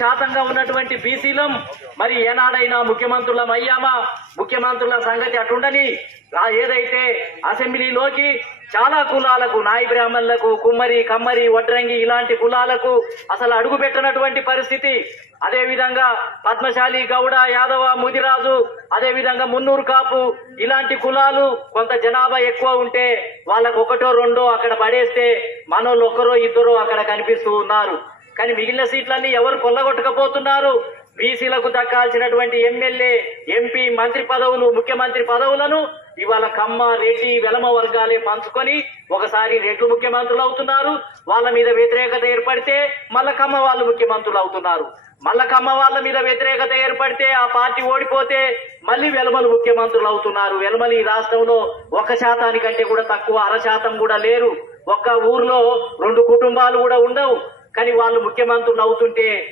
45% ఉన్నటువంటి బీసీలం మరి ఏనాడైనా ముఖ్యమంత్రులం అయ్యామా? ముఖ్యమంత్రుల సంగతి అటుండని ఏదైతే అసెంబ్లీలోకి చాలా కులాలకు, నాయి బ్రాహ్మణులకు, కుమ్మరి, కమ్మరి, వడ్రంగి ఇలాంటి కులాలకు అసలు అడుగు పెట్టినటువంటి పరిస్థితి. అదేవిధంగా పద్మశాలి, గౌడ, యాదవ, ముదిరాజు, అదేవిధంగా మున్నూరు కాపు ఇలాంటి కులాలు కొంత జనాభా ఎక్కువ ఉంటే వాళ్ళకు ఒకటో రెండో అక్కడ పడేస్తే మనోళ్ళు ఒకరో ఇద్దరో అక్కడ కనిపిస్తూ ఉన్నారు. కానీ మిగిలిన సీట్లన్నీ ఎవరు కొల్లగొట్టకపోతున్నారు? బీసీలకు దక్కాల్సినటువంటి ఎమ్మెల్యే, ఎంపీ, మంత్రి పదవులు, ముఖ్యమంత్రి పదవులను ఇవాళ కమ్మ, రెడ్డి, వెలమ వర్గాలే పంచుకొని ఒకసారి రెడ్లు ముఖ్యమంత్రులు అవుతున్నారు. వాళ్ళ మీద వ్యతిరేకత ఏర్పడితే మళ్ళా కమ్మ వాళ్ళు ముఖ్యమంత్రులు అవుతున్నారు. మళ్ళా కమ్మ వాళ్ళ మీద వ్యతిరేకత ఏర్పడితే ఆ పార్టీ ఓడిపోతే మళ్ళీ వెలమలు ముఖ్యమంత్రులు అవుతున్నారు. వెలమలు ఈ రాష్ట్రంలో 1% కంటే కూడా తక్కువ, 0.5% కూడా లేరు. ఒక్క ఊర్లో 2 కుటుంబాలు కూడా ఉండవు. కానీ వాళ్ళు ముఖ్యమంత్రులు అవుతుంటే